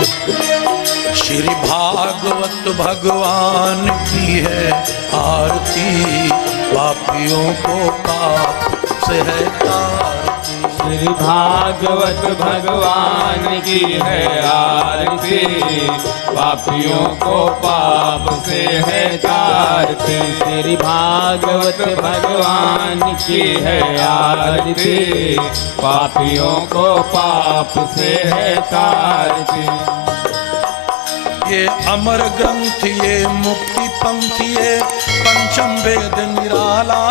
श्री भागवत भगवान की है आरती, पापियों को पाप से है तारती। श्री भागवत भगवान की है आरती, पापियों को पाप से है तारती। श्री भागवत भगवान की है आरती, पापियों को पाप से है तारती। ये अमर ग्रंथ ये मुक्ति पंथ ये पंचम वेद निराला,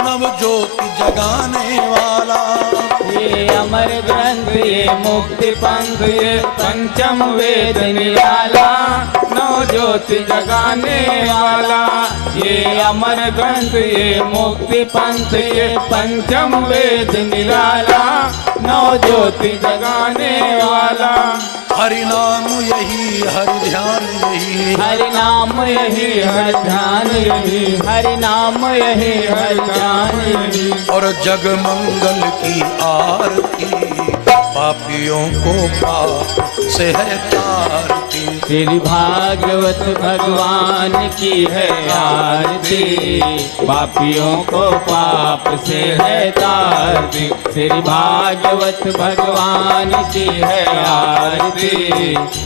नव ज्योति जगाने वाला। ये अमर ग्रंथ ये मुक्ति पंथ ये पंचम वेद निराला, नव ज्योति जगाने वाला। ये अमर ग्रंथ ये मुक्ति पंथ ये पंचम वेद निराला, नव ज्योति जगाने वाला। हरि नाम यही हरि ध्यान यही, हरि नाम यही हरि ध्यान यही, हरि नाम यही हरि ध्यान यही। और जग मंगल की आरती, पापियों को पाप से है तारती। श्री भागवत भगवान की है आरती, पापियों को पाप से है तारती। श्री भागवत भगवान की है आरती,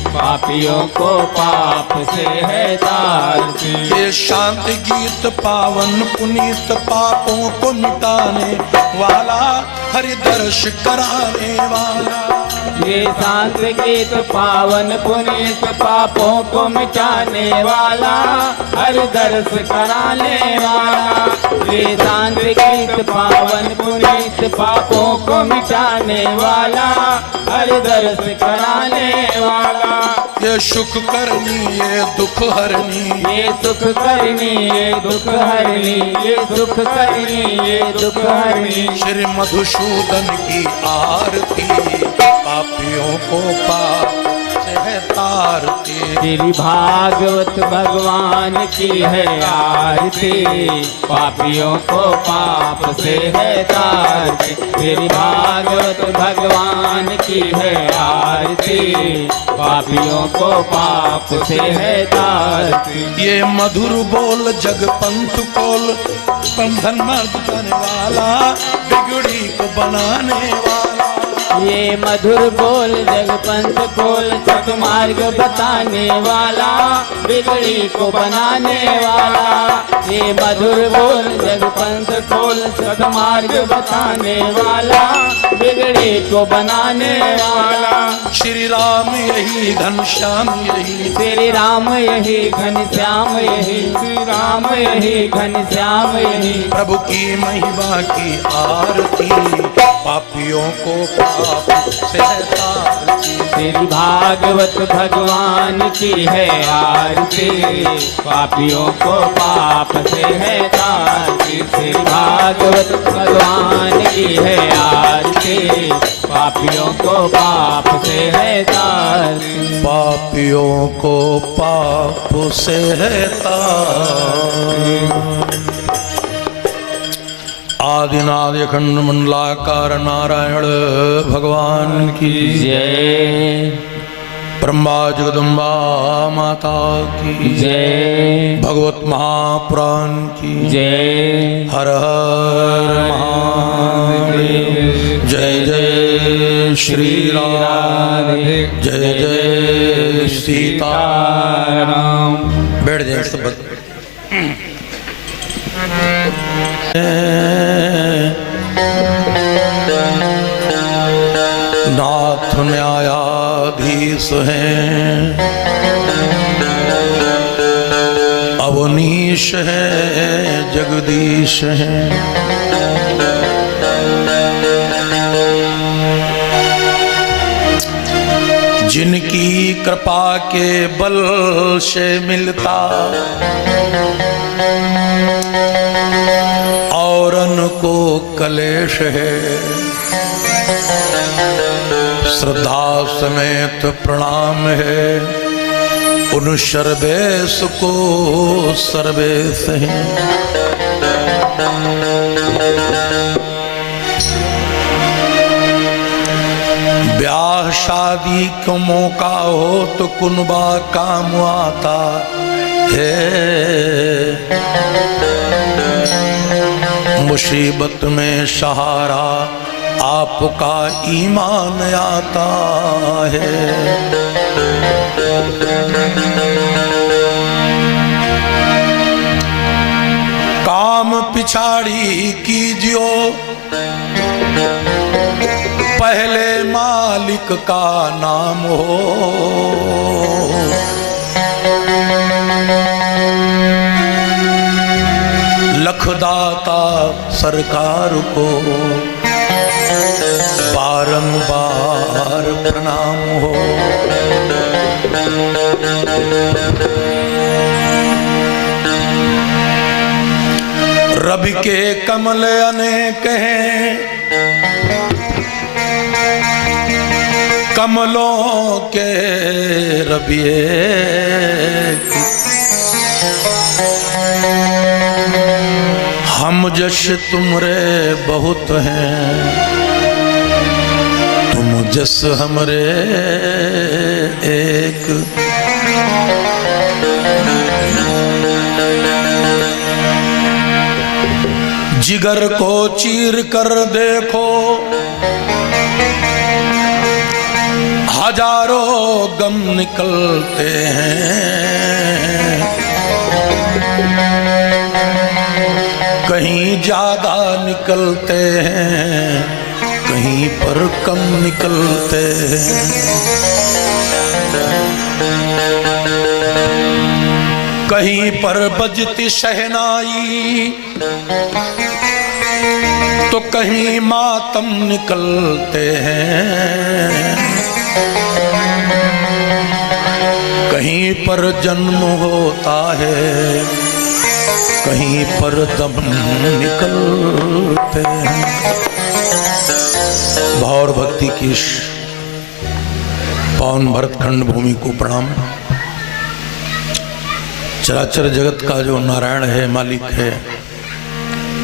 पापियों को पाप से है तारती। ये शांति गीत पावन पुनीत, पापों को मिटाने वाला, हरि दर्श कराने वाला। ये शांत गीत पावन पुनीत, पापों को मिटाने वाला, हर दर्श कराने वाला। ये शांत गीत पावन पुनीत, पापों को मिटाने वाला, हर दर्श कराने वाला। ये सुख करनी ये दुख हरनी, ये सुख करनी ये दुख हरनी, ये सुख करनी ये दुख हरनी। श्री मधुसूदन की आरती, पापियों को पाप से है तारती। श्री भागवत भगवान की है आरती, पापियों को पाप से है तारती। श्री भागवत भगवान की है आरती, पापियों को पाप से है तारती। ये मधुर बोल जग पंथ कोल, बंधन मर्द करने वाला, बिगड़ी को बनाने वाला। ये मधुर बोल जगपंथ खोल, सतमार्ग बताने वाला, बिगड़ी को बनाने वाला। ये मधुर बोल जगपंथ खोल, सतमार्ग बताने वाला, बिगड़ी को बनाने वाला। श्री राम यही घनश्याम यही, श्री राम यही घनश्याम यही, श्री राम यही घनश्याम यही। प्रभु की महिमा की आरती, पापियों को पाप से है तारती। श्री भागवत भगवान की है आरती, पापियों को पाप से है तारती। श्री भागवत भगवान की है आरती, पापियों को पाप से है तारती। पापियों को पाप से है तारती। आदिनादि अखंड मंडलाकार नारायण भगवान की जय। ब्रह्मा जगदम्बा माता की जय। भगवत महापुराण की जय। हर हर महादेव। जय जय श्री राम, जय जय सीताराम। बैठ जाए सब। नाथ न्यायाधीश हैं, अवनीश है जगदीश है। जिनकी कृपा के बल से मिलता औरन को कलेश है, श्रद्धा समेत प्रणाम है उन सर्वेश को सर्वेश है। व्यास शादी को मौका हो तो कुनबा काम आता है। मुसीबत में सहारा आपका ईमान आता है। काम पिछाड़ी कीजियो पहले मालिक का नाम हो। लखदाता सरकार को बारंबार प्रणाम हो। रवि के कमल अनेक हैं, कमलों के रवि एक। हम जश तुमरे बहुत हैं, तुम जस हमरे एक। जिगर को चीर कर देखो हजारों गम निकलते हैं। कहीं ज्यादा निकलते हैं, कहीं पर कम निकलते हैं। कहीं पर बजती शहनाई तो कहीं मातम निकलते हैं। कहीं पर जन्म होता है, कहीं पर दम निकलते हैं। भाव और भक्ति की पावन भरतखंड भूमि को प्रणाम। चराचर जगत का जो नारायण है, मालिक है।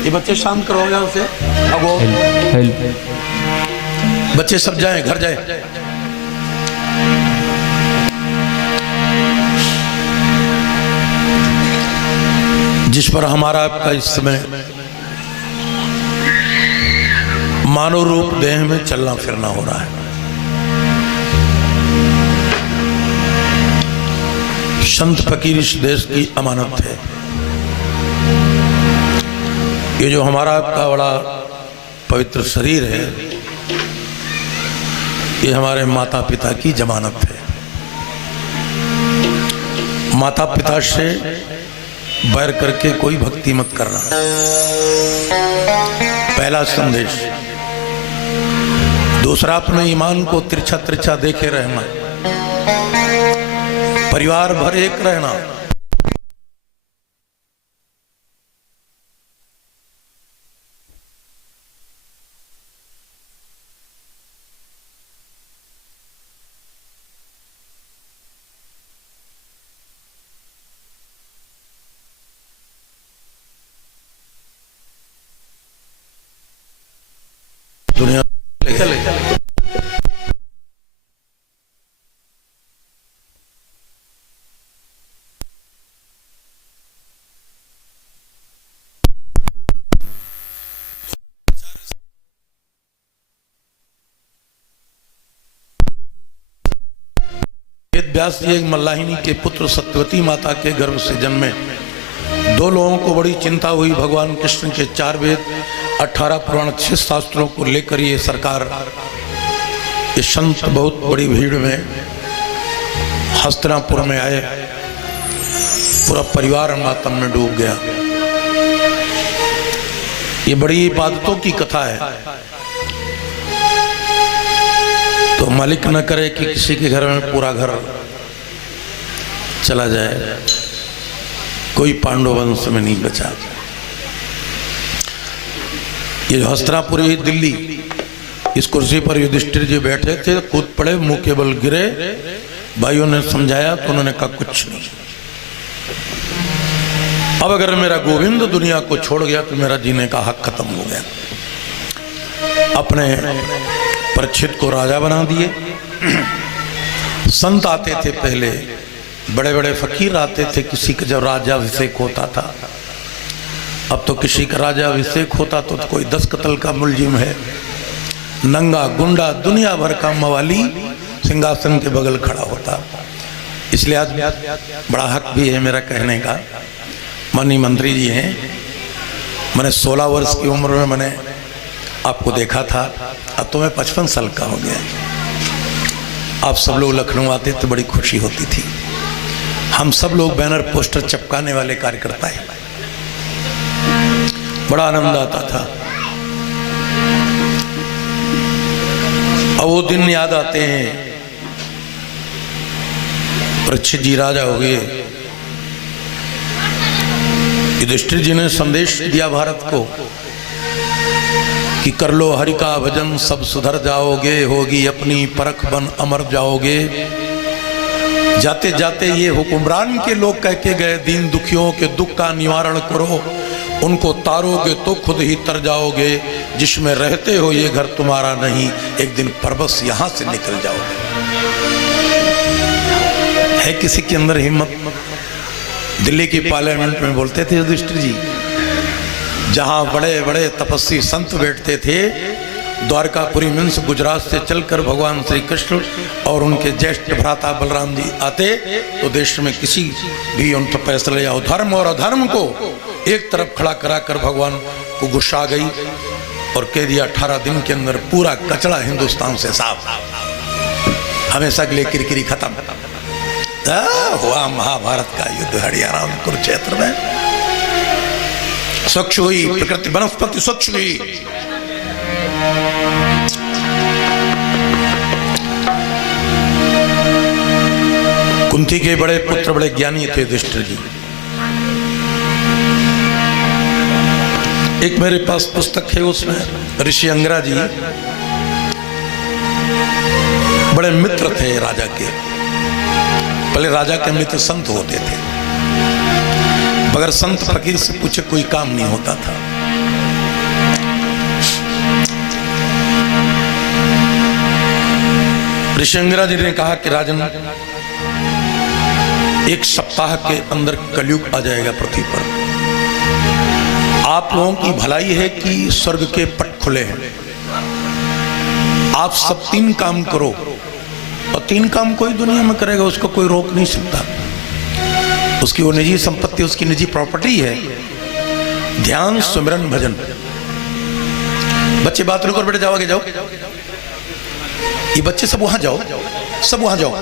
ये बच्चे शांत करो जाओ से अगो। बच्चे सब जाएं, घर जाएं। जिस पर हमारा आपका इस समय मानव रूप देह में चलना फिरना हो रहा है। संत फकीर इस देश की अमानत है। ये जो हमारा आपका बड़ा पवित्र शरीर है, ये हमारे माता पिता की जमानत है। माता पिता से बैर करके कोई भक्ति मत करना, पहला संदेश। दूसरा, अपने ईमान को तिरछा तिरछा देखे रहना, परिवार भर एक रहना। दुनिया व्यास जी एक मल्लाहिनी के पुत्र सत्यवती माता के गर्भ से जन्मे। दो लोगों को बड़ी चिंता हुई। भगवान कृष्ण के 4 वेद, 18 पुराण, 6 शास्त्रों को लेकर ये सरकार, ये संत बहुत बड़ी भीड़ में हस्तिनापुर में आए। पूरा परिवार मातम में डूब गया। ये बड़ी इबादतों की कथा है। तो मालिक न करे कि किसी के घर में पूरा घर चला जाए। कोई पांडव वंश में नहीं बचा। ये हस्तिनापुरी दिल्ली, इस कुर्सी पर युधिष्ठिर जी बैठे थे, कूद पड़े, मुंह के बल गिरे। भाइयों ने समझाया तो उन्होंने कहा कुछ नहीं। अब अगर मेरा गोविंद दुनिया को छोड़ गया तो मेरा जीने का हक खत्म हो गया। अपने परीक्षित को राजा बना दिए। संत आते थे पहले, बड़े बड़े फकीर आते थे किसी का जब राज्याभिषेक होता था। अब तो किसी का राज्याभिषेक होता तो कोई 10 कत्ल का मुलजिम है, नंगा गुंडा दुनिया भर का मवाली सिंहासन के बगल खड़ा होता। इसलिए आज बड़ा हक भी है मेरा कहने का। माननीय मंत्री जी हैं, मैंने 16 वर्ष की उम्र में मैंने आपको देखा था, अब तो मैं 55 साल का हो गया। आप सब लोग लखनऊ आते तो बड़ी खुशी होती थी। हम सब लोग बैनर पोस्टर चिपकाने वाले कार्यकर्ता हैं, बड़ा आनंद आता था। अब वो दिन याद आते हैं, परीक्षित जी राजा हो गए, युधिष्ठिर जी ने संदेश दिया भारत को कि कर लो हरि का भजन सब सुधर जाओगे, होगी अपनी परख बन अमर जाओगे। जाते जाते ये हुक्मरान के लोग कह के गए, दीन दुखियों के दुख का निवारण करो, उनको तारोगे तो खुद ही तर जाओगे, जिसमें रहते हो ये घर तुम्हारा नहीं, एक दिन परबस यहां से निकल जाओगे। है किसी के अंदर हिम्मत? दिल्ली की पार्लियामेंट में बोलते थे युधिष्ठिर जी, जहां बड़े बड़े तपस्वी संत बैठते थे, द्वारकापुरी मिंस गुजरात से चलकर भगवान श्री कृष्ण और उनके ज्येष्ठ भ्राता बलराम जी आते तो देश में किसी भी उन पर फैसला या धर्म और अधर्म को एक तरफ खड़ा कराकर भगवान को गुस्सा आ गई और कह दिया 18 दिन के अंदर पूरा कचरा हिंदुस्तान से साफ, हमेशा के लिए किरकिरी खत्म। हुआ महाभारत का युद्ध हरियाणा कुरुक्षेत्र में, स्वच्छ हुई प्रकृति, वनस्पति स्वच्छ हुई। कुंती के बड़े पुत्र बड़े ज्ञानी थे युधिष्ठिर जी। एक मेरे पास पुस्तक है, उसमें ऋषि अंगरा जी बड़े मित्र थे राजा के। पहले राजा के मित्र संत होते थे, मगर संत फकीर से पूछे कोई काम नहीं होता था। ऋषि अंगरा जी ने कहा कि राजन, एक सप्ताह के अंदर कलयुग आ जाएगा पृथ्वी पर। आप लोगों की भलाई है कि स्वर्ग के पट खुले हैं, आप सब 3 काम करो, और 3 काम कोई दुनिया में करेगा उसको कोई रोक नहीं सकता। उसकी वो निजी संपत्ति, उसकी निजी प्रॉपर्टी है। ध्यान, सुमिरन, भजन। बच्चे बात रुको, बेटे जाओ आगे जाओ, ये बच्चे सब वहां जाओ, सब वहां जाओ,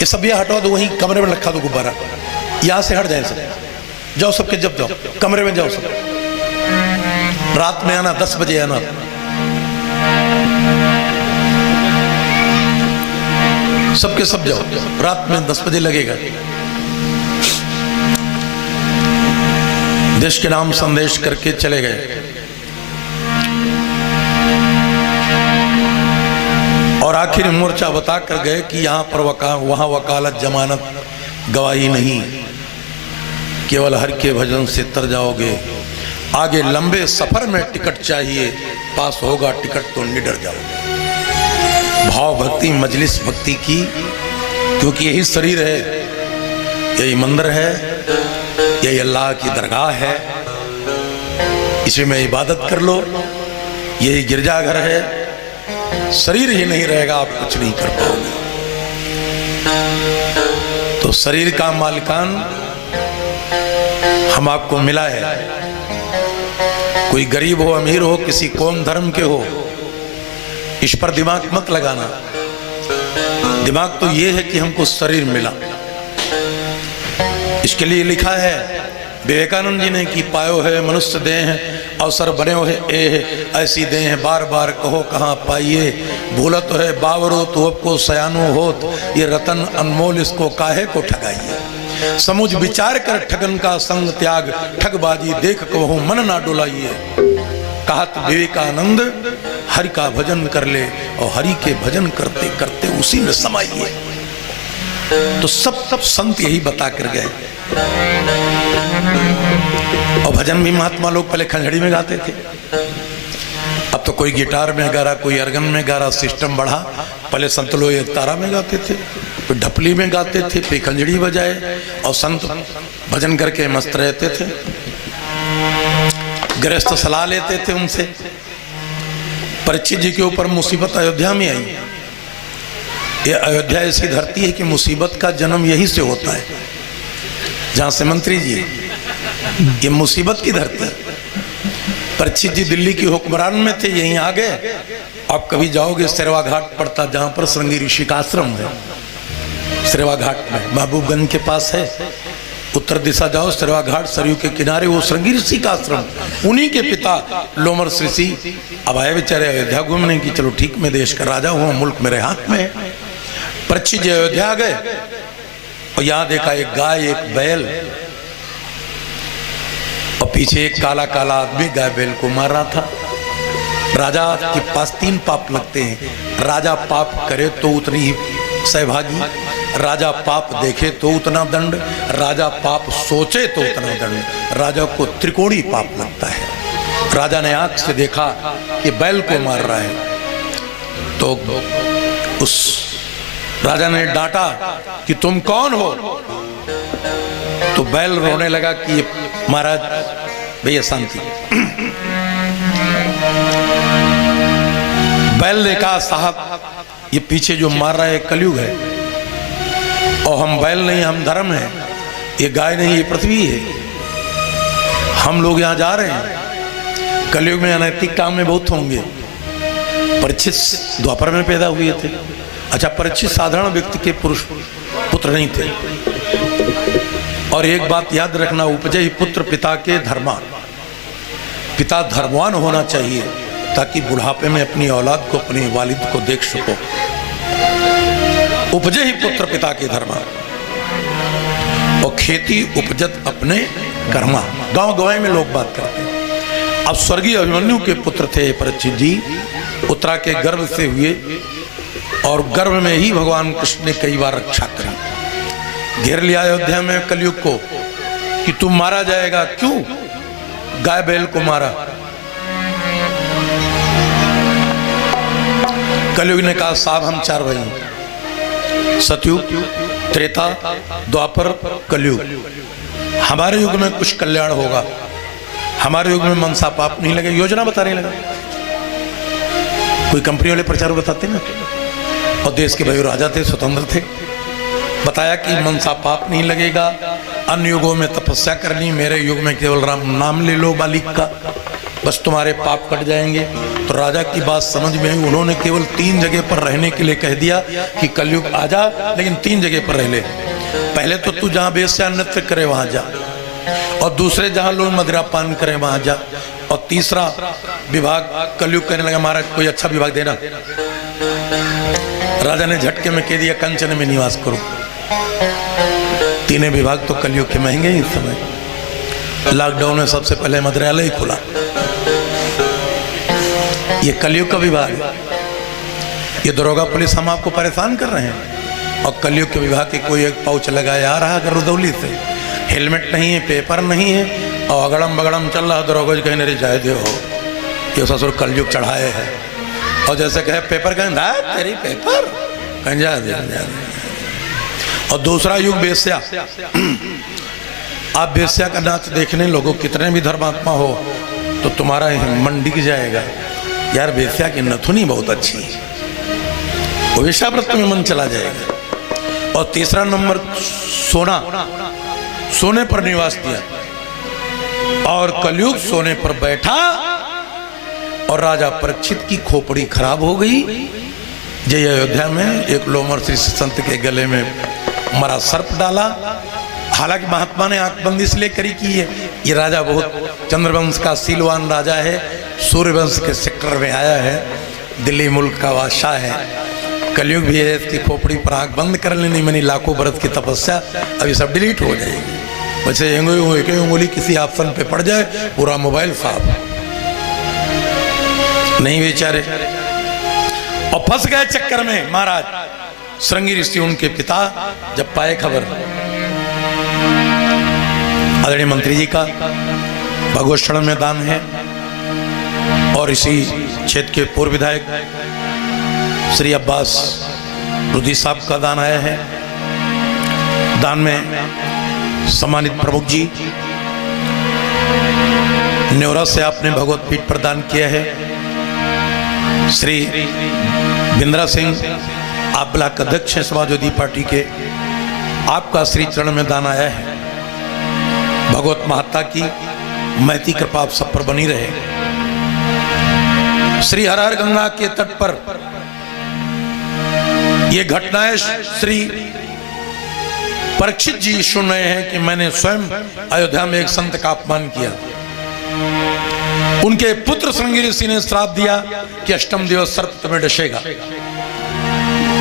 ये सब ये हटवा दो, वहीं कमरे में रखा दो गुब्बारा, यहां से हट जाए सब, जाओ सबके, जब जाओ कमरे में जाओ सब, रात में आना, 10 बजे आना। सबके सब जाओ, रात में 10 बजे लगेगा। देश के नाम संदेश करके चले गए और आखिर मोर्चा बता कर गए कि यहां पर वहां वकालत जमानत गवाही नहीं, केवल हर के भजन से तर जाओगे। आगे लंबे सफर में टिकट चाहिए, पास होगा टिकट तो निडर जाओगे। भाव भक्ति, मजलिस भक्ति की, क्योंकि यही शरीर है, यही मंदिर है, यही अल्लाह की दरगाह है, इसी में इबादत कर लो, यही गिरजाघर है। शरीर ही नहीं रहेगा आप कुछ नहीं कर पाओगे। तो शरीर का मालिकान हम आपको मिला है। कोई गरीब हो, अमीर हो, किसी कौम धर्म के हो, इस पर दिमाग मत लगाना। दिमाग तो ये है कि हमको शरीर मिला। इसके लिए लिखा है विवेकानंद जी ने कि पायो है मनुष्य देह, अवसर बने हो है ऐसी देह, बार बार कहो कहाँ पाइए। भूलत है बावरो तो आपको सयानो होत, ये रतन अनमोल इसको काहे को ठगाइए। समुझ विचार कर ठगन का संग त्याग, ठगबाजी देख कहो मन ना डुलाइए। कहत विवेकानंद हरि का भजन कर ले, और हरि के भजन करते करते उसी में समाइए। तो सब संत यही बता कर गए। और भजन भी महात्मा लोग पहले खंजड़ी में गाते थे, अब अब तो कोई गिटार में गा रहा, कोई अर्गन में गा रहा, सिस्टम बढ़ा। पहले संत लोग एक तारा में गाते थे, फिर ढपली में गाते थे, फिर खंजड़ी बजाए और संत भजन करके मस्त रहते थे। गृहस्थ सलाह लेते थे उनसे। परीक्षित जी के ऊपर मुसीबत अयोध्या में आई। ये अयोध्या ऐसी धरती है कि मुसीबत का जन्म यही से होता है। जहां से मंत्री जी, ये मुसीबत की धरती। परीक्षित जी दिल्ली की हुक्मरान में थे, यहीं आ गए। आप कभी जाओगे सिरवा घाट पड़ता, जहां पर श्रृंगी ऋषि का आश्रम है, सिरवा घाट में महबूबगंज के पास है। उत्तर दिशा जाओ, सिरवा घाट सरयू के किनारे, वो श्रृंगी ऋषि का आश्रम। उन्हीं के पिता लोमर ऋषि अब आए बेचारे अयोध्या घूमने की। चलो ठीक, मैं देश का राजा हूं, मुल्क मेरे हाथ में। परीक्षित जी अयोध्या आ गए और यहां देखा एक गाय, एक बैल, और पीछे एक काला काला आदमी गाय बैल को मार रहा था। राजा के पास 3 पाप लगते हैं। राजा पाप करे तो उतनी ही सहभागी, राजा पाप देखे तो उतना दंड, राजा पाप सोचे तो उतना दंड। राजा को त्रिकोणी पाप लगता है। राजा ने आंख से देखा कि बैल को मार रहा है, तो उस राजा ने डांटा कि तुम कौन हो? तो बैल रोने लगा कि महाराज भैया शांति। बैल ने कहा साहब ये पीछे जो मार रहा है कलयुग है, और हम बैल नहीं, हम धर्म है। ये गाय नहीं, ये पृथ्वी है। हम लोग यहाँ जा रहे हैं। कलयुग में अनैतिक काम में बहुत होंगे। परीक्षित द्वापर में पैदा हुए थे। अच्छा, परीक्षित साधारण व्यक्ति के पुरुष पुत्र नहीं थे। और एक बात याद रखना, उपजे ही पुत्र पिता के धर्मा। पिता धर्मवान होना चाहिए ताकि बुढ़ापे में अपनी औलाद को, अपने वालिद को देख सको। उपजे ही पुत्र पिता के धर्मा, और खेती उपजत अपने कर्मा। गांव गवाई में लोग बात करते हैं। अब स्वर्गीय अभिमन्यु के पुत्र थे परीक्षित जी। उत्तरा के गर्भ से हुए, और गर्भ में ही भगवान कृष्ण ने कई बार रक्षा करी। घेर लिया अयोध्या में कलयुग को कि तू मारा जाएगा। क्यों? गाय बैल को मारा। कलयुग ने कहा साहब हम 4 भाई हैं, सतयुग, त्रेता, द्वापर, कलयुग। हमारे युग में कुछ कल्याण होगा। हमारे युग में मनसा पाप नहीं लगे। योजना बताने लगा। कोई कंपनी वाले प्रचार बताते ना, और देश के भाई राजा थे, स्वतंत्र थे। बताया कि मनसा पाप नहीं लगेगा, अन्य युगों में तपस्या करनी, मेरे युग में केवल राम नाम ले लो मालिक का, बस तुम्हारे पाप कट जाएंगे। तो राजा की बात समझ में आई। उन्होंने केवल 3 जगह पर रहने के लिए कह दिया कि कलयुग आ जा, लेकिन 3 जगह पर रह ले। पहले तो तू जहां वेश्या नृत्य करे वहां जा, और दूसरे जहां लोग मदिरा पान करे वहां जा, और तीसरा विभाग कलयुग कहने लगा महाराज कोई अच्छा विभाग देना। राजा ने झटके में कह दिया कंचन में निवास करो। 3 विभाग तो कलयुग के महंगे ही इस समय। लॉकडाउन में सबसे पहले मदिरालय ही खुला। ये कलयुग का विभाग है। ये दरोगा पुलिस हम आपको परेशान कर रहे हैं, और कलयुग के विभाग के कोई एक पाउच लगाया आ रहा है रुदौली से। हेलमेट नहीं है, पेपर नहीं है, और अगड़म बगड़म चल रहा। दरोगा जी कहने जाए दे हो, ये ससुर कलयुग चढ़ाए है। और जैसे कहे पेपर कहें तेरी पेपर कहीं जा दे। और दूसरा युग वेश्या। आप वेश्या का नाच देखने लोगों, कितने भी धर्मात्मा हो, तो तुम्हारा मन डिग जाएगा। यार वेश्या की नथुनी बहुत अच्छी है, वो वेश्याव्रत में मन चला जाएगा। और तीसरा नंबर सोना, सोने पर निवास दिया। और कलयुग सोने पर बैठा, और राजा परीक्षित की खोपड़ी खराब हो गई। जय अयोध्या में एक लोमर श्री संत के गले में मरा सर्प डाला। हालांकि महात्मा ने आंखबंदी इसलिए करी की है, ये राजा बहुत चंद्रवंश का सीलवान राजा है, सूर्यवंश के सेक्टर में आया है, दिल्ली मुल्क का बादशाह है। कलयुग भी है, इसकी खोपड़ी पर आंख बंद कर लेनी मैंने लाखों बरस की तपस्या, अभी सब डिलीट हो जाएगी। वैसे उंगली किसी ऑप्शन पे पड़ जाए, पूरा मोबाइल साफ नहीं बेचारे। और फंस गए चक्कर में महाराज। श्रृंगी ऋषि उनके पिता जब पाए खबर, आदरणीय मंत्री जी का भगवत शरण में दान है, और इसी क्षेत्र के पूर्व विधायक श्री अब्बास रुदी साहब का दान आया है। दान में सम्मानित प्रमुख जी न्योरा से आपने भगवत पीठ प्रदान किया है। श्री बिंद्रा सिंह आप ब्लॉक अध्यक्ष हैं समाजवादी पार्टी के, आपका श्री चरण में दान आया है। भगवत महत्ता की महती कृपा आप सब पर बनी रहे। श्री हर हर गंगा के तट पर ये घटनाएं श्री परीक्षित जी सुन रहे हैं कि मैंने स्वयं अयोध्या में एक संत का अपमान किया। उनके पुत्र श्रृंगी ऋषि ने श्राप दिया कि अष्टम दिवस सर्प तुम्हें डसेगा।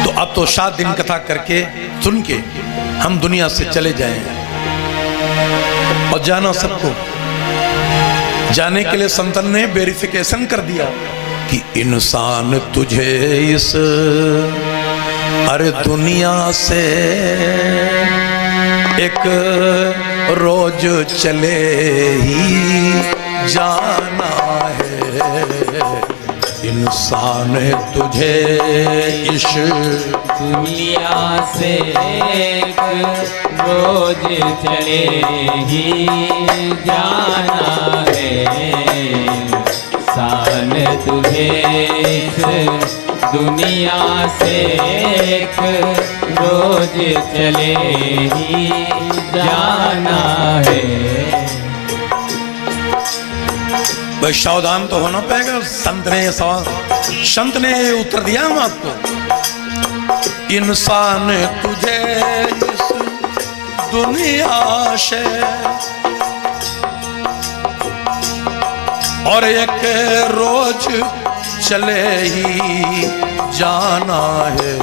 तो अब तो 7 दिन कथा करके सुन के हम दुनिया से चले जाएं। और जाना सबको, जाने के लिए संतन ने वेरिफिकेशन कर दिया कि इंसान तुझे इस अरे दुनिया से एक रोज चले ही जाना है। इंसान तुझे इस दुनिया से एक रोज चले ही जाना है। इंसान तुझे इस दुनिया से एक रोज चले ही जाना है। भाई सावधान तो होना पड़ेगा। संत ने उत्तर दिया हम आपको, इंसान तुझे इस दुनिया से और एक रोज चले ही जाना है।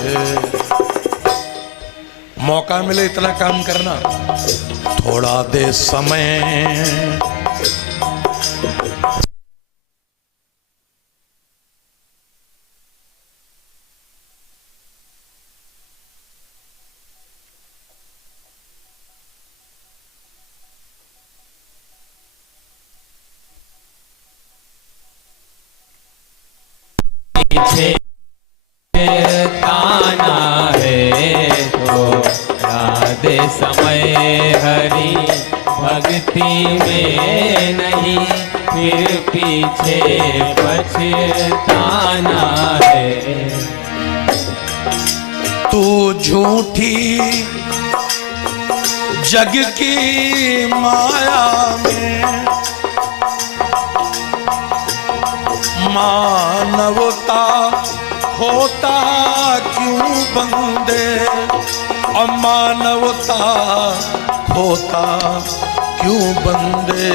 मौका मिले इतना काम करना, थोड़ा दे समय ताना है तो राधे समय हरि भक्ति में नहीं, फिर पीछे पछताना है। तू झूठी जग की माया में मानवता होता क्यों बंदे, अमानवता होता क्यों बंदे।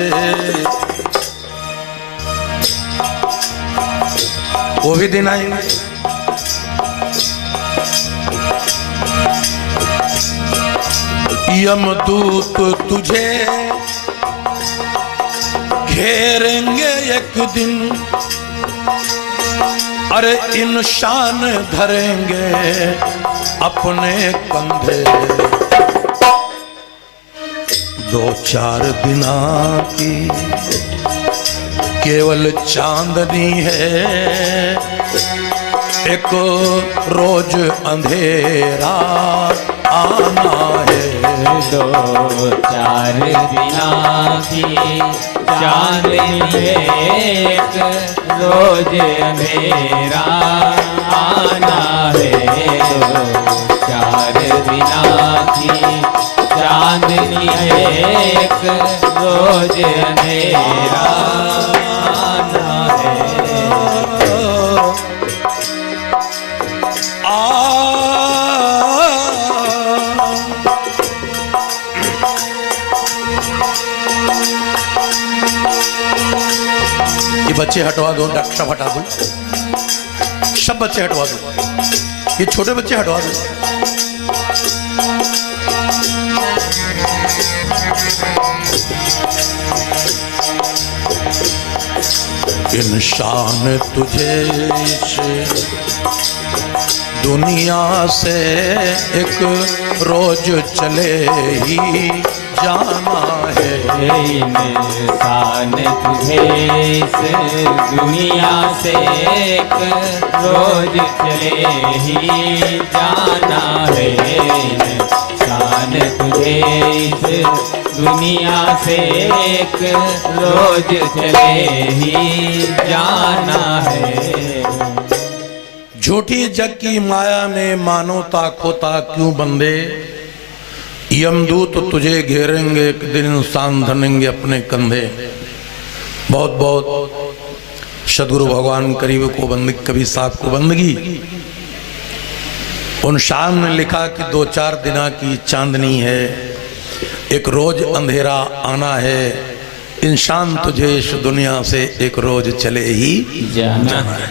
वो भी दिन आएंगे यमदूत तुझे घेरेंगे एक दिन, अरे इंसान धरेंगे अपने कंधे। 2-4 दिना की केवल चांदनी है, एक रोज अंधेरा आना है। 2-4 दिना की चांदनी है, एक रोज अंधेरा आना है। 2-4 दिना की चांदनी है, एक रोज अंधेरा आना है। ये बच्चे हटवा दो, डॉक्टर साहब हटा दो, सब बच्चे हटवा दो, ये छोटे बच्चे हटवा दो। इंसान तुझे इस दुनिया से एक रोज चले ही जाना है। इंसान तुझे इस दुनिया से एक रोज चले ही जाना है। इंसान तुझे इस दुनिया से एक रोज चले ही जाना है। झूठी जग की माया में मानवता खोता क्यों बंदे, यमदूत तुझे घेरेंगे एक दिन इंसान धनेंगे अपने कंधे। बहुत बहुत सदगुरु भगवान करीब को बंदगी, कभी साहब को बंदगी। उन शाम ने लिखा कि 2-4 दिना की चांदनी है, एक रोज अंधेरा आना है। इंसान तुझे इस दुनिया से एक रोज चले ही जाना है।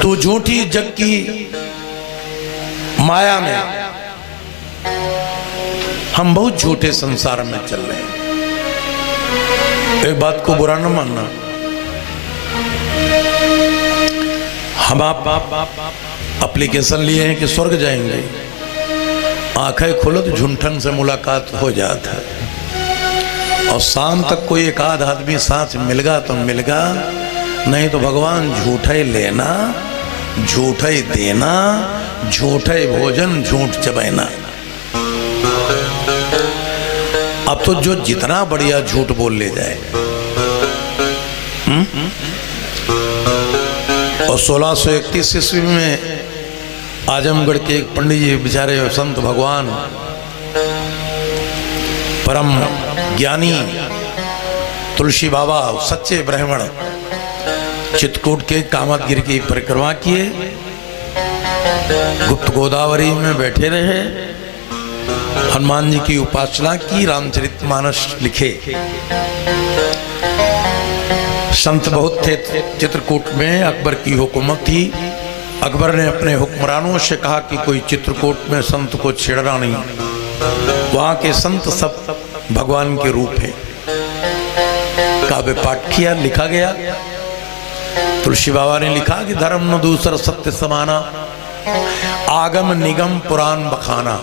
तू झूठी जग की माया में, हम बहुत झूठे संसार में चल रहे हैं। एक बात को बुरा न मानना, हम आप एप्लीकेशन लिए हैं कि स्वर्ग जाएंगे, आंखें खोलो तो झुंठन से मुलाकात हो जाता है। और शाम तक कोई एक आध आदमी साथ मिलगा तो मिलगा, नहीं तो भगवान झूठा ही लेना, झूठा ही देना, झूठा ही भोजन, झूठ चबैना। अब तो जो जितना बढ़िया झूठ बोल ले जाए। और 1631 ईस्वी में आजमगढ़ के एक पंडित जी बेचारे संत भगवान परम ज्ञानी तुलसी बाबा सच्चे ब्राह्मण चित्रकूट के कामतगिरी की परिक्रमा किए, गुप्त गोदावरी में बैठे रहे, हनुमान जी की उपासना की, रामचरितमानस लिखे। संत बहुत थे चित्रकूट में, अकबर की हुकूमत थी। अकबर ने अपने हुक्मरानों से कहा कि कोई चित्रकूट में संत को छेड़ना नहीं, वहां के संत सब भगवान के रूप है। काव्य पाठ किया, लिखा गया। तुलसी बाबा ने लिखा कि धर्म न दूसर सत्य समाना, आगम निगम पुराण बखाना।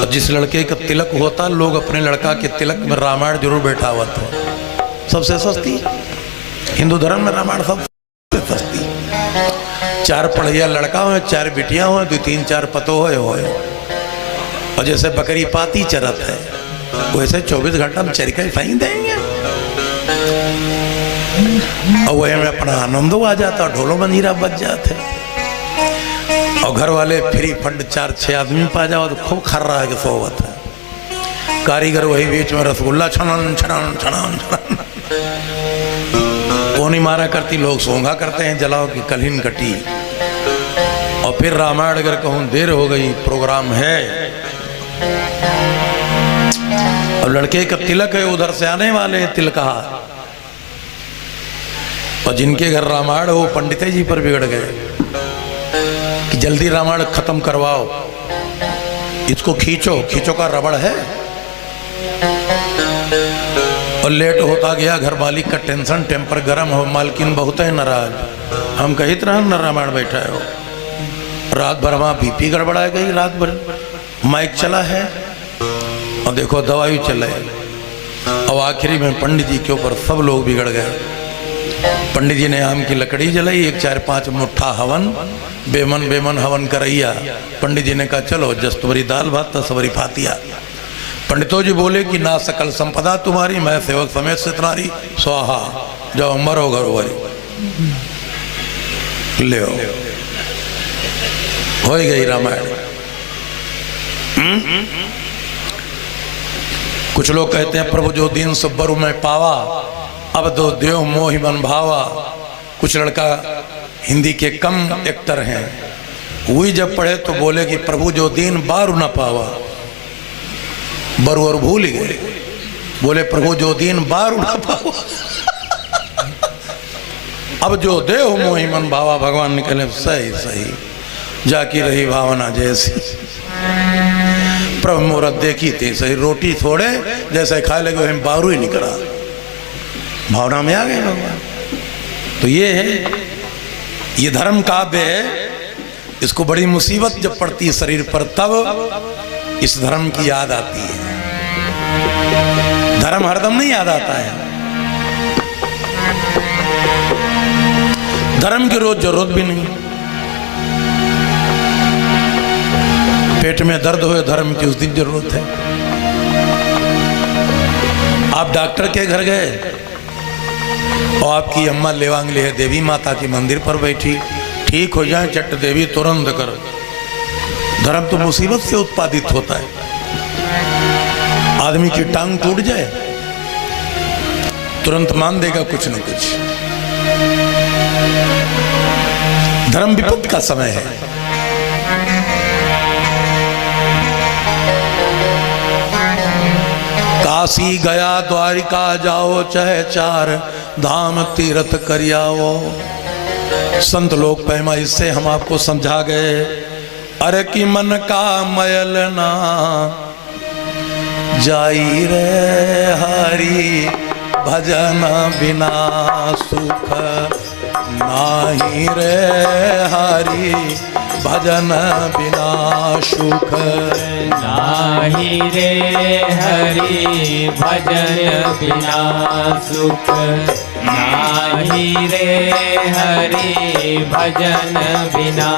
और जिस लड़के का तिलक होता, लोग अपने लड़का के तिलक में रामायण जरूर बैठा हुआ था। सबसे सस्ती हिंदू धर्म में रामायण सबसे सस्ती। 4 पढ़िया लड़का हो, 4 बिटियां हो, 2-3-4 पतो हो। और जैसे बकरी पाती चरत है, वैसे 24 घंटा में चरिका फाइन देंगे। और वही में अपना आनंद आ जाता, ढोलो मंजीरा बच जाते। और घर वाले फ्री फंड 4-6 आदमी पा जाओ तो खूब खर रहा है कि सोवत है। कारीगर वही बीच में रसगुल्ला छनान छनान छनान छनान पोनी मारा करती, लोग सोंगा करते हैं जलाओ की कलहीन कटी। और फिर रामायण अगर कहूँ देर हो गई, प्रोग्राम है और लड़के का तिलक है, उधर से आने वाले हैं तिलकहा, और जिनके घर रामायण वो पंडित जी पर बिगड़ गए कि जल्दी रामायण खत्म करवाओ, इसको खींचो, खींचो का रबड़ है। और लेट होता गया, घर मालिक का टेंशन, टेम्पर गरम हो, मालकिन बहुत है नाराज। हम कही तरह न रामायण बैठा हो, रात भर वहाँ बीपी गड़बड़ा गई, रात भर माइक चला है और देखो दवाई चले। और आखिरी में पंडित जी के ऊपर सब लोग बिगड़ गए। पंडित जी ने आम की लकड़ी जलाई, 1-4-5 मुट्ठा हवन, बेमन बेमन हवन करैया। पंडित जी ने कहा चलो जस्तवरी दाल भात तस्वरी फातिया। पंडितों जी बोले कि ना सकल संपदा तुम्हारी, मैं सेवक समेत से तुम्हारी, स्वाहा, जाओ मरो घर वरी ले हो गई रामायण। कुछ लोग कहते हैं प्रभु जो दिन सुब्बरु में पावा, अब तो देव मोहि मन भावा। कुछ लड़का हिंदी के कम एक्टर हैं, वही जब पढ़े तो बोले कि प्रभु जो दिन बारू न पावा, बरू और भूल गए, बोले प्रभु जो दिन बारू न पावा। अब जो देव मोहि मन भावा, भगवान निकले सही सही, जाकी रही भावना जैसी। प्रभु मुहूर्त देखी थी सही, रोटी थोड़े जैसे खाए लगे हम बारू ही निकला, भावना में आ गए भगवान। तो ये है ये धर्म काव्य है, इसको बड़ी मुसीबत जब पड़ती है शरीर पर, तब इस धर्म की याद आती है। धर्म हरदम नहीं याद आता है। धर्म की रोज जरूरत भी नहीं। पेट में दर्द हो धर्म की उस दिन जरूरत है। आप डॉक्टर के घर गए और आपकी अम्मा लेवांगली है, देवी माता की मंदिर पर बैठी, ठीक हो जाए चट देवी तुरंत कर। धर्म तो मुसीबत से उत्पादित होता है। आदमी की टांग टूट जाए तुरंत मान देगा कुछ न कुछ। धर्म विपत्ति का समय है। काशी गया द्वारिका जाओ, चाहे 4 धाम तीर्थ करियाओ। संत लोग पैमा इससे हम आपको समझा गए। अरे कि मन का मैल ना जाई रे हरि, भजन बिना सुख नाही रे हरि, भजन बिना सुख नाही रे हरि, भजन बिना सुख नाही रे हरि, भजन बिना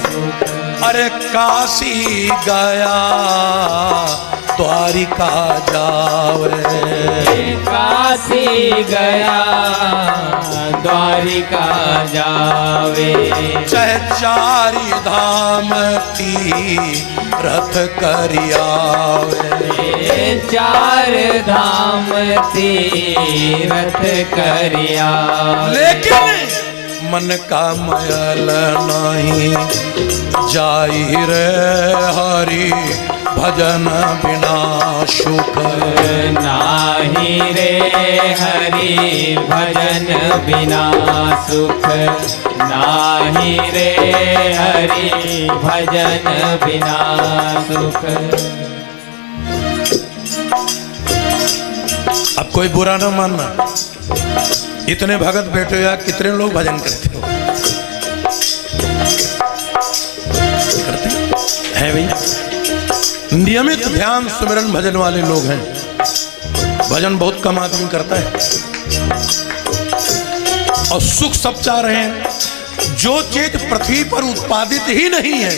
सुख। अरे काशी गया द्वारिका जावे, काशी गया द्वारिका जावे। चाहे 4 धाम तीरथ करियावे, 4 धाम तीरथ करिया। लेकिन मन का मैल नहीं जाई रे हरि, भजन बिना सुख नाही रे हरि, भजन बिना सुख नाही रे हरि, भजन बिना सुख। अब कोई बुरा ना मानना, इतने भगत बैठे हो या कितने लोग भजन करते हो? करते हैं भैया। नियमित ध्यान सुमिरन भजन वाले लोग हैं। भजन बहुत कम आदमी करता है। और सुख सब चाह रहे हैं। जो चीज पृथ्वी पर उत्पादित ही नहीं है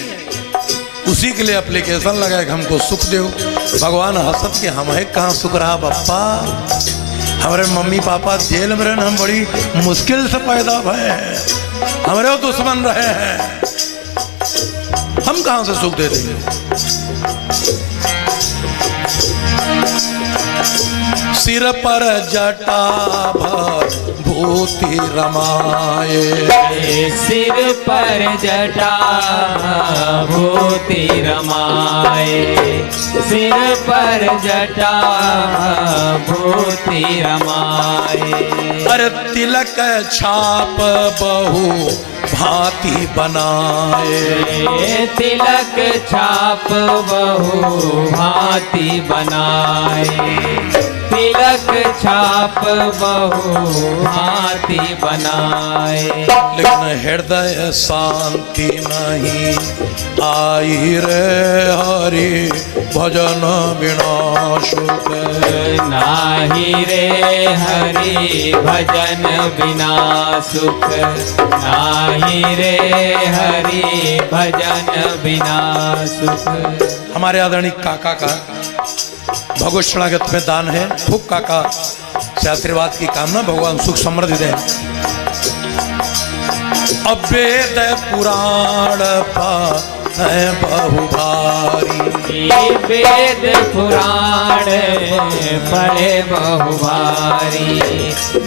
उसी के लिए एप्लीकेशन लगाए हमको सुख दो। भगवान हंसत के हम है कहाँ सुख रहा बप्पा। हमारे मम्मी पापा जेल में रहे, हम बड़ी मुश्किल से पैदा भये हैं, हमारे दुश्मन रहे हैं, हम कहां से सुख दे देंगे। सिर पर जटा भूति रमाए, सिर पर जटा भूति रमाए, सिर पर जटा भूति रमाए। अरे तिलक छाप बहु भांति बनाए, तिलक छाप बहु भांति बनाए, तिलक छाप बहु भांति बनाए। लेकिन हृदय शांति नहीं आई रे हरि, भजन बिना सुख नाही रे हरि, भजन बिना सुख नाही रे हरि, भजन बिना सुख। हमारे आदरणीय काका का भगवत शरणागत में दान है। फूक काका से आशीर्वाद की कामना, भगवान सुख समृद्धि दें। अब वेद पुराण है बहु भारी, वेद पुराण पढ़े बहु भारी,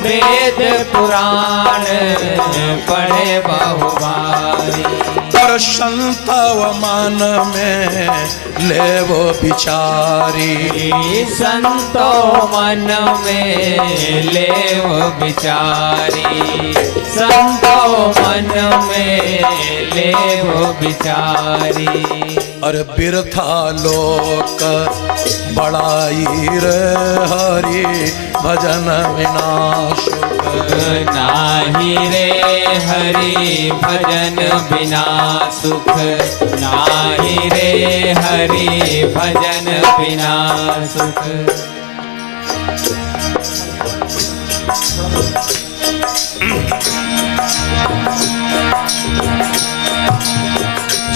वेद पुराण पढ़े बहु भारी। और संतव मन में ले वो बिचारी, संतो मन में ले वो बिचारी, संतो मन में ले वो बिचारी। अरे बिरथा लोक बड़ाई रे हरि भजन विनाश नाही रे हरि भजन बिना सुख, नाही रे हरि भजन बिना सुख।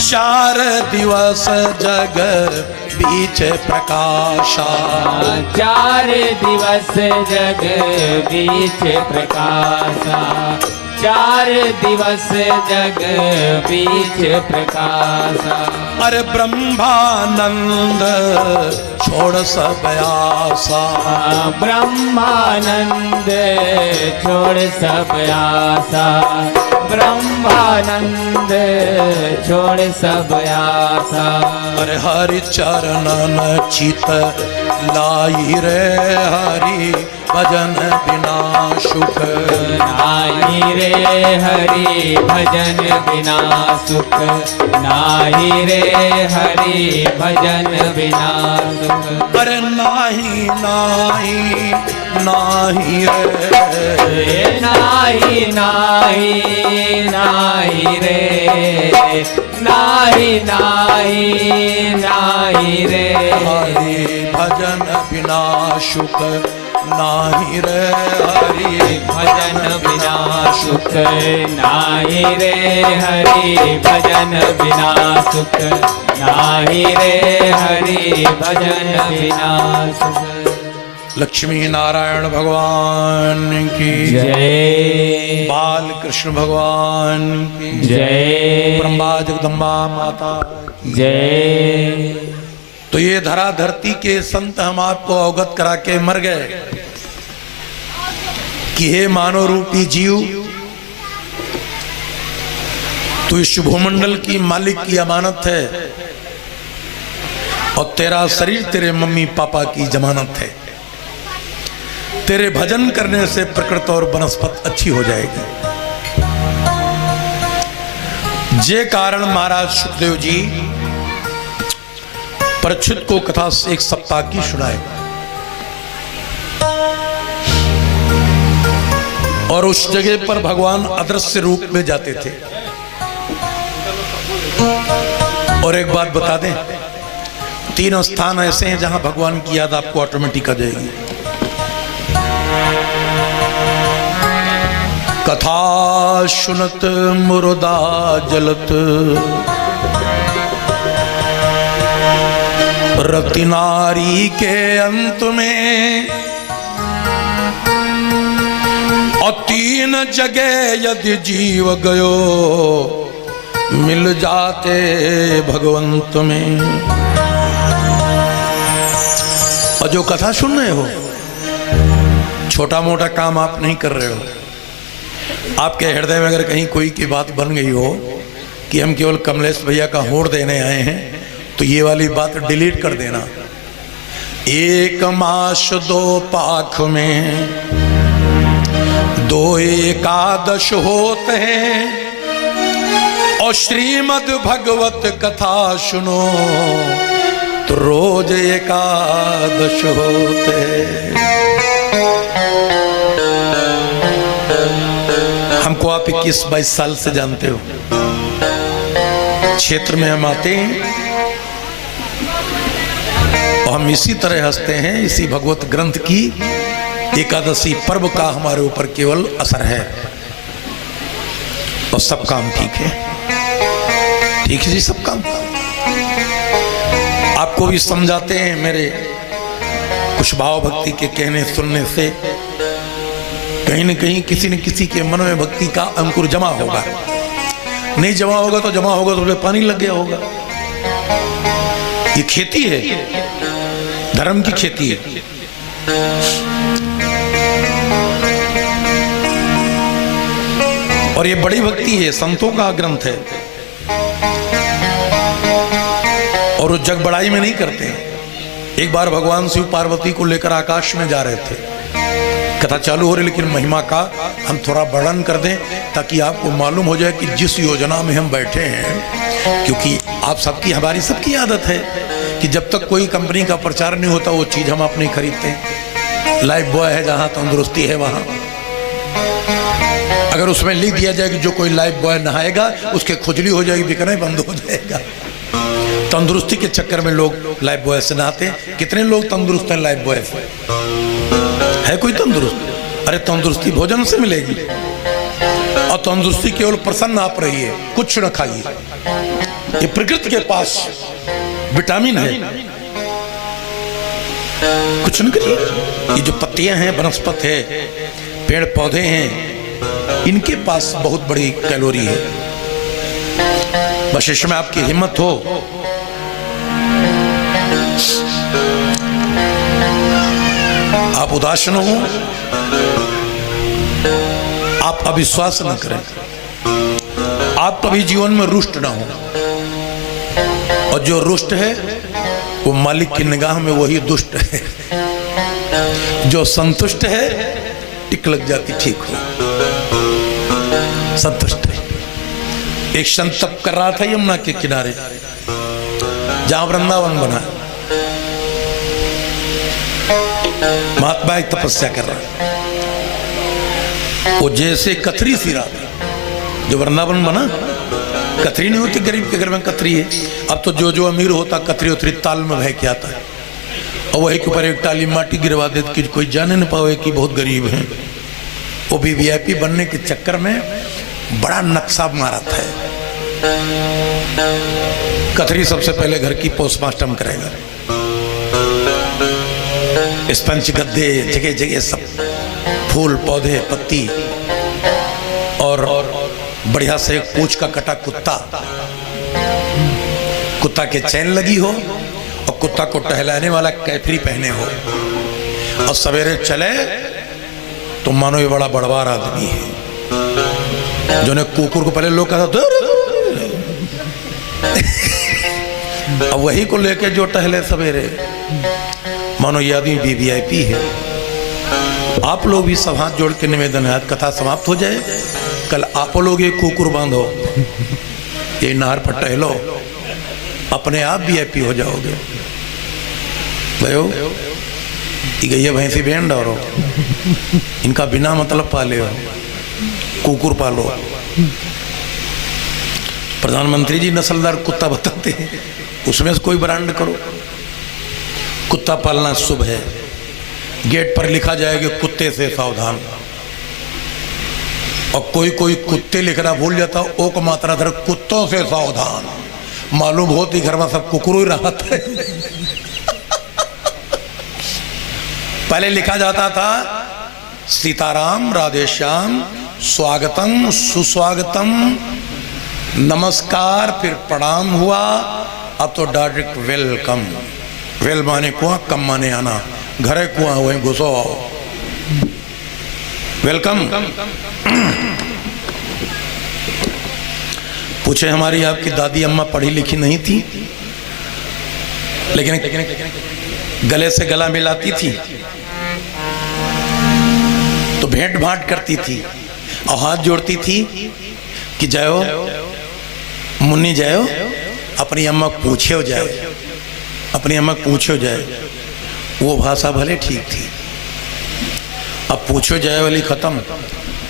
चार दिवस जग बीच प्रकाशा, चार दिवस जग बीच प्रकाशा, चार दिवस जग बीच प्रकाशा। अरे ब्रह्मानंद छोड़ सब आशा, ब्रह्मानंद छोड़ सब आशा, ब्रह्मानंद छोड़ सब आशा। अरे हरि चरणन चित लाई रे हरि भजन बिना सुख, नाही रे हरि भजन बिना सुख, नाही रे हरि भजन बिना सुख। अरे नाही नाही नाही रे, नाही नाही नाही रे, नाही नाही नाही रे। हरि भजन बिना सुख, नाही रे हरि भजन बिना सुख, नाही रे हरि भजन बिना सुख, नाही रे हरि भजन बिना सुख। लक्ष्मी नारायण भगवान की जय, बाल कृष्ण भगवान की जय, ब्रह्मा जगदम्बा माता जय। तो ये धरा धरती के संत हम आपको अवगत करा के मर गए कि हे मानव रूपी जीव, तू इस भूमंडल की मालिक की अमानत है और तेरा शरीर तेरे मम्मी पापा की जमानत है। तेरे भजन करने से प्रकृति और वनस्पति अच्छी हो जाएगी। जे कारण महाराज सुखदेव जी परीक्षित को कथा एक सप्ताह की सुनाए और उस जगह पर भगवान अदृश्य रूप में जाते थे। और एक बात बता दें, 3 स्थान ऐसे हैं जहां भगवान की याद आपको ऑटोमेटिक आ जाएगी। कथा सुनत मुर्दा जलत, रति नारी के अंत में, और 3 जगह यदि जीव गयो मिल जाते भगवंत में। और जो कथा सुन रहे हो, छोटा मोटा काम आप नहीं कर रहे हो। आपके हृदय में अगर कहीं कोई की बात बन गई हो कि हम केवल कमलेश भैया का होड़ देने आए हैं, तो ये वाली बात डिलीट कर देना। 1 मास 2 पाख में 2 एकादश होते हैं, और श्रीमद् भगवत कथा सुनो तो रोज एकादश होते हैं। हमको आप 21-22 साल से जानते हो। क्षेत्र में हम आते हैं और हम इसी तरह हंसते हैं। इसी भगवत ग्रंथ की एकादशी पर्व का हमारे ऊपर केवल असर है, और सब काम ठीक है। ठीक है जी, सब काम आपको भी समझाते हैं। मेरे कुछ भाव भक्ति के कहने सुनने से कहीं न कहीं किसी न किसी के मन में भक्ति का अंकुर जमा होगा। नहीं जमा होगा तो उसमें पानी लग गया होगा। ये खेती है, धर्म की खेती है। और ये बड़ी भक्ति है, संतों का ग्रंथ है। और वो जग बड़ाई में नहीं करते। एक बार भगवान शिव पार्वती को लेकर आकाश में जा रहे थे। कथा चालू हो रही, लेकिन महिमा का हम थोड़ा वर्णन कर दें ताकि आपको मालूम हो जाए कि जिस योजना में हम बैठे हैं, क्योंकि आप सबकी हमारी सबकी आदत है कि जब तक कोई कंपनी का प्रचार नहीं होता वो चीज़ हम आप नहीं खरीदते। लाइफ बॉय है जहाँ तंदुरुस्ती है वहाँ, अगर उसमें लिख दिया जाए कि जो कोई लाइफ बॉय नहाएगा उसके खुजली हो जाएगी, बिकना ही बंद हो जाएगा। तंदुरुस्ती के चक्कर में लोग लाइफ बॉय से नहाते हैं। कितने लोग तंदुरुस्त हैं लाइफ बॉय से? है कोई तंदुरुस्त? अरे तंदुरुस्ती भोजन से मिलेगी, और तंदुरुस्ती केवल प्रसन्न आप रहिए, कुछ न खाइए। ये प्रकृति के पास विटामिन है, कुछ न करिए। ये जो पत्तियां हैं, वनस्पति है, पेड़ पौधे हैं, इनके पास बहुत बड़ी कैलोरी है। बस इसमें आपकी हिम्मत हो, आप उदास न हो, आप अविश्वास न करें, आप कभी जीवन में रुष्ट ना हो। और जो रुष्ट है वो मालिक की निगाह में वही दुष्ट है। जो संतुष्ट है टिक लग जाती, ठीक हो, संतुष्ट है। एक संत तप कर रहा था यमुना के किनारे, जहां वृंदावन बना। महात्मा एक तपस्या कर रहा, वो जैसे कतरी सी रहा था। जो वृंदावन बना, कतरी नहीं होती, गरीब के घर में कतरी है। अब तो जो जो अमीर होता कतरी उतरी ताल में बह के आता है, और वही के ऊपर एक टाली माटी गिरवा देते कि कोई जाने न पावे कि बहुत गरीब है। वो भी वीआईपी बनने के चक्कर में बड़ा नक्शा मारा था। कतरी सबसे पहले घर की पोस्टमार्टम करेगा, स्पंज गद्दे जगह जगह सब फूल पौधे पत्ती, और बढ़िया से एक पूंछ का कटा कुत्ता, कुत्ता के चैन लगी हो, और कुत्ता को टहलाने वाला कैफरी पहने हो, और सवेरे चले तो मानो ये बड़ा बड़वार आदमी है। जो ने कुकुर को पहले लोग कहा था अब वही को लेके जो टहले सवेरे, मानो ये आदमी वीवीआईपी है। आप लोग भी सब हाथ जोड़ के निवेदन है, कथा समाप्त हो जाए, कल आप लोग ये कुकुर बांधो, ये नहर पर टहलो, अपने आप वीआईपी हो जाओगे। भयो गैया भैंसी भेड़ डालो, इनका बिना मतलब पाले हो, कुकुर पालो। प्रधानमंत्री जी नस्लदार कुत्ता बताते हैं, उसमें से कोई ब्रांड करो। कुत्ता पालना शुभ है, गेट पर लिखा जाएगा कुत्ते से सावधान। और कोई कोई कुत्ते लिखना भूल जाता, ओ को मात्रा धर कुत्तों से सावधान। मालूम होती घर में सब कुकुर ही रहा था। पहले लिखा जाता था सीताराम राधे श्याम, स्वागतम सुस्वागतम, नमस्कार, फिर प्रणाम हुआ। अब तो डायरेक्ट वेलकम। वेल माने कुआं, कम माने आना, घरे कुआं वहीं घुसो आओ, वेलकम। पूछे हमारी आपकी दादी अम्मा पढ़ी लिखी नहीं थी, लेकिन गले से गला मिलाती थी, तो भेंट भाट करती थी और हाथ जोड़ती थी कि जाओ मुन्नी, जाओ अपनी अम्मा पूछे जाओ, अपनी अम्मा पूछो जाए। वो भाषा भले ठीक थी, अब पूछो जाए वाली खत्म।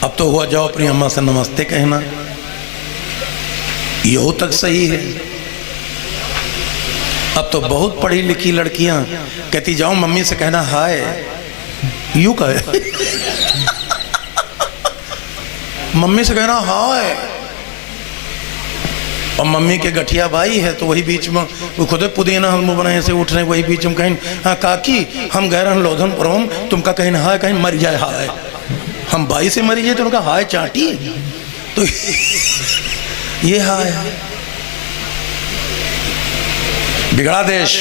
अब तो हुआ जाओ अपनी अम्मा से नमस्ते कहना, यो तक सही है। अब तो बहुत पढ़ी लिखी लड़कियां कहती जाओ मम्मी से कहना हाय, यू कहे मम्मी से कहना हाय। और मम्मी के गठिया भाई है तो वही बीच में वो खुदे पुदीना हम बनाए से उठ रहे, वही बीच में कहीं हाँ काकी हम गए रहे लोधन पुरम, तुम का कहीं हाय, कहीं मर जाए हाय। हम भाई से मरी जाए तो उनका हाय चाटी, तो ये हाय बिगड़ा देश।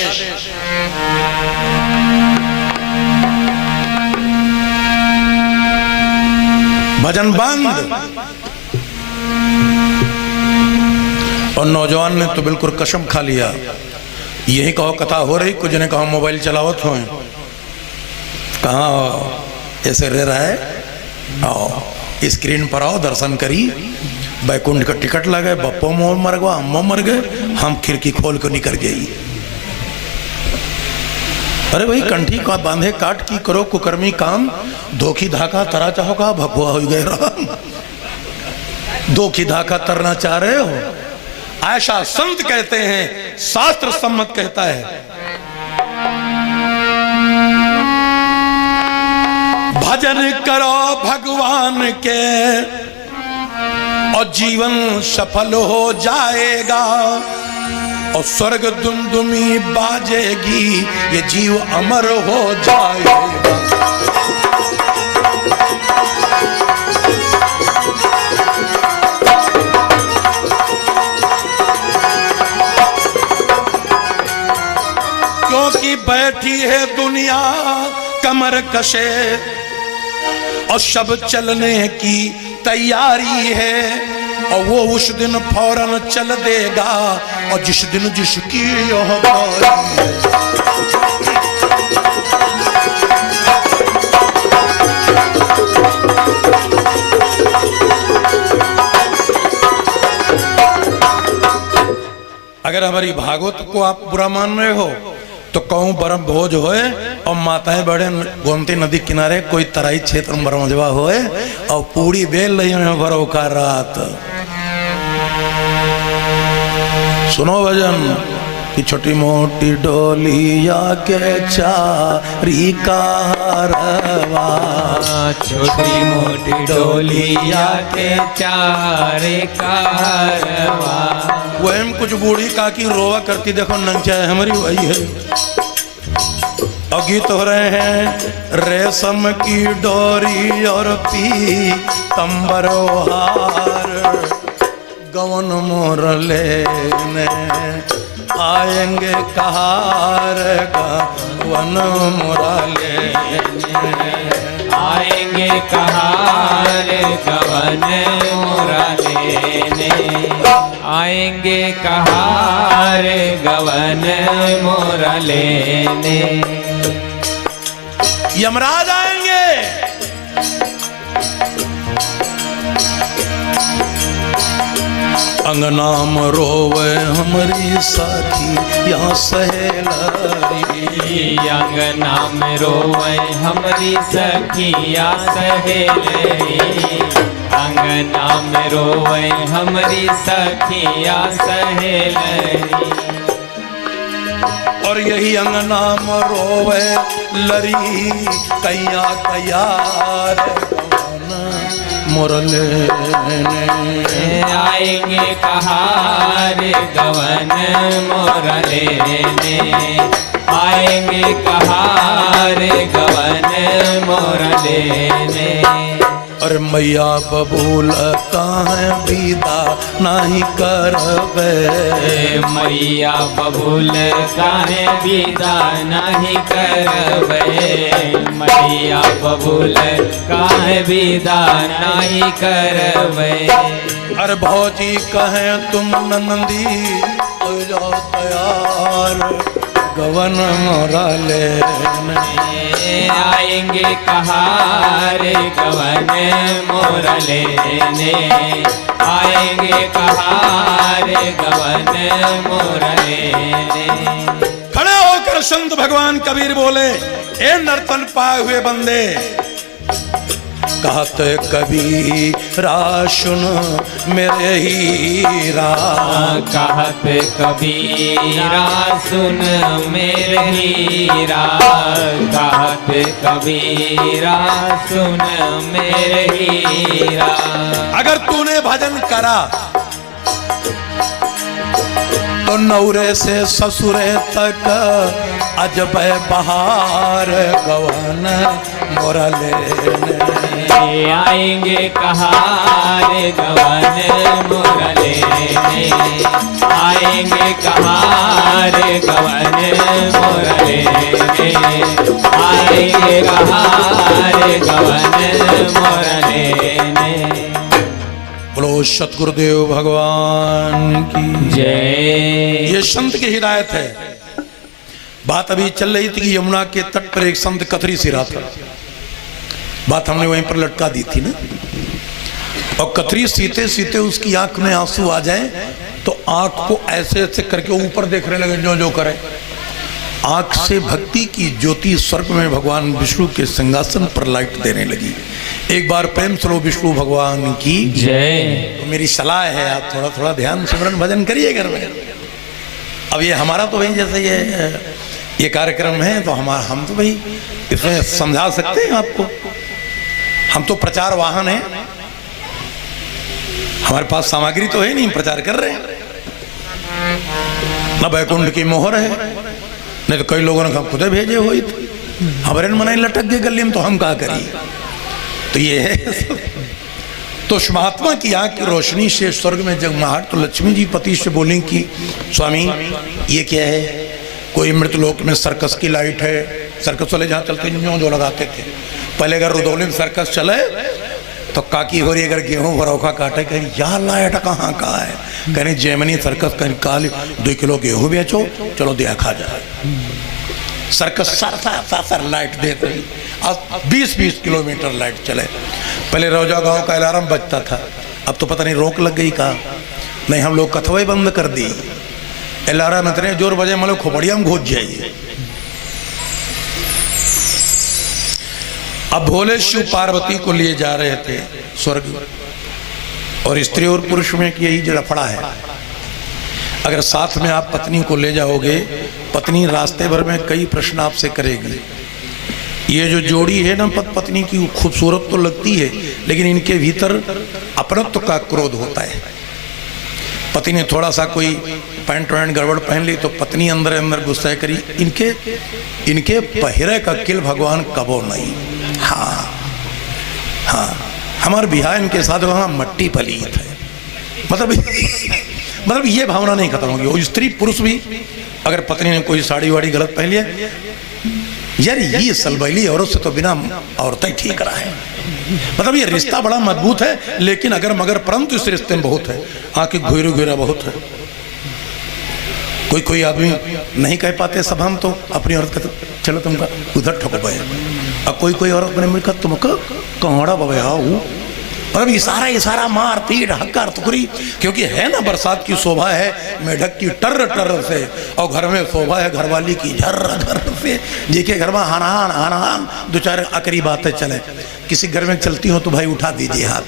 भजन बंद। और नौजवान ने तो बिल्कुल कसम खा लिया, यही कहो कथा हो रही, कुछ ने कहा मोबाइल चलावत हो, कहाँ ऐसे रह रहा है, आओ स्क्रीन पर आओ, दर्शन करी, बैकुंठ का टिकट लगे, बप्पो मोर मर गया, अम्मो मर गए, हम खिड़की खोल कर निकल गई। अरे भाई कंठी का बांधे काट की करो कुकर्मी काम, धोखी धाका तरा चाहो का भगवा हो गए राम। धोखी धाका तरना चाह रहे हो, ऐसा संत कहते हैं, शास्त्र सम्मत कहता है। भजन करो भगवान के और जीवन सफल हो जाएगा, और स्वर्ग दुमदुमी बाजेगी, ये जीव अमर हो जाएगा। क्योंकि बैठी है दुनिया कमर कसे और सब चलने की तैयारी है, और वो उस दिन फौरन चल देगा, और जिस दिन जिसकी यह बारी है। अगर हमारी भागवत को आप बुरा मान रहे हो तो कहूं बरम भोज होए और माताएं बड़े गोमती नदी किनारे कोई तराई क्षेत्र में बरमजवा होए और पूरी बेल रही है बरो का रात। सुनो भजन कि छोटी मोटी डोलिया के चारी कारवा, छोटी मोटी डोलिया के चारे कारवा। वह कुछ बूढ़ी काकी रोवा करती, देखो नंचा है हमारी वही है। और गीत हो रहे हैं, रेशम की डोरी और पी तंबरो हार, गवन मोर लेने आएंगे कहार, गवन मोरा लेने आएंगे कहार, गवन मोरा लेने आएंगे कहार, गवन मोरा लेने। यमराज आएंगे, अंगनाम रोवे हमारी साथी या सहेलरी, अंगना में रोवे हमारी सखिया सहेलरी, अंगना में रोवे हमारी सखिया सहेलरी। और यही अंगना में रोवे लरी कैया कैयार, मुरले आएंगे कहार, गवन मुरले ने आएंगे कहार, गवन मुरले ने। और मैया बबूल काहे विदा नहीं करवे, मैया बबूल काहे विदा नहीं करवे, मैया बबूल काहे विदा नहीं करवे। अरे भौजी कहे तुम नंदी हो जाओ तैयार, गवन मोरा लेने आएंगे कहार, गवन मोरा लेने आएंगे कहार, गवन मोरा लेने। खड़े होकर संत भगवान कबीर बोले, ए नर्तन पाए हुए बंदे, कहते कबीरा सुन मेरे हीरा, कहते कबीरा सुन मेरे हीरा, कहते कबीरा सुन मेरे हीरा। अगर तूने भजन करा तो नौरे से ससुरे तक अजब बहार, गवन मोरा लेने आएंगे कहार, गवन मोरा लेने आएंगे कहार, गवन मोरा लेने आएंगे कहार, गवन मोरा लेने। बोलो सतगुरुदेव भगवान की जय। ये संत की हिदायत है। बात अभी चल रही थी कि यमुना के तट पर एक संत कथरी सिरा था, बात हमने वहीं पर लटका दी थी ना। और कतरी सीते सीते उसकी आंख में आंसू आ जाए तो आंख को ऐसे ऐसे करके ऊपर देखने लगे, जो जो करे। आंख से भक्ति की ज्योति स्वर्ग में भगवान विष्णु के सिंहासन पर लाइट देने लगी। एक बार प्रेम से विष्णु भगवान की जय। तो मेरी सलाह है, आप थोड़ा थोड़ा ध्यान सिमरन भजन करिए घर में। अब ये हमारा तो भाई जैसे ये कार्यक्रम है तो हम तो भाई इसमें समझा सकते हैं आपको। हम तो प्रचार वाहन है, हमारे पास सामग्री तो है नहीं, प्रचार कर रहे हैं। न बैकुंठ की मोहर है, नहीं तो कई लोगों ने हम खुदे भेजे हुई हमारे मनाई लटक गए गली में, तो हम क्या करिए। तो ये है तो उस महात्मा की आंख की रोशनी से स्वर्ग में जगमगाहट। तो लक्ष्मी जी पति से बोली कि स्वामी ये क्या है? कोई मृतलोक में सर्कस की लाइट है। सर्कस वाले जहाँ चलते जो लगाते थे पहले, अगर रुदौली में सर्कस चले तो काकी हो रही, अगर गेहूं भरौखा काटे कहीं या लाइट कहाँ का है, कहीं जेमनी सर्कस कहीं काल 2 किलो गेहूं बेचो, चलो दिया खा जाए। सर्कस सर लाइट देते रही, अब 20-20 किलोमीटर लाइट चले। पहले रोजा गांव का अलार्म बजता था, अब तो पता नहीं रोक लग गई का नहीं, हम लोग कथवे बंद कर दी। अलार्म इतने जोर बजे मतलब खोपड़िया में घुस जाइए। अब भोले शिव पार्वती को लिए जा रहे थे स्वर्ग, और स्त्री और पुरुष में यही जो लफड़ा है। अगर साथ में आप पत्नी को ले जाओगे, पत्नी रास्ते भर में कई प्रश्न आपसे करेगी। ये जो जोड़ी है ना पत्नी की, खूबसूरत तो लगती है लेकिन इनके भीतर अपनत्व का क्रोध होता है। पति ने थोड़ा सा कोई पैंट वैंट गड़बड़ पहन ली तो पत्नी अंदर अंदर गुस्सा करी। इनके पहिरे का किल भगवान कबो नहीं। हाँ हाँ, हमारे बिहार इनके साथ वहाँ मट्टी पलीत है, मतलब ये भावना नहीं खत्म होगी। और स्त्री पुरुष भी, अगर पत्नी ने कोई साड़ी वाड़ी गलत पहन लिया, यार ये सलबैली औरत से तो बिना औरतें ठीक रहा है। मतलब ये रिश्ता बड़ा मजबूत है, लेकिन अगर मगर परंतु इस रिश्ते में बहुत है, आके घुरा घुरा बहुत है। कोई आदमी नहीं कह पाते सब हम तो अपनी औरत का, चलो तुमका उधर ठोको पाए। अब कोई औरत बने मिलकर तुमको कौड़ा बबे आओ, मतलब इशारा मार पीट हक्का टुकड़ी, क्योंकि है ना बरसात की शोभा है मेढक की टर से, और घर में शोभा है घरवाली की झर्र से। जिसके घर में हान 2-4 आखिरी बातें चले, किसी घर में चलती हो तो भाई उठा दीजिए हाथ।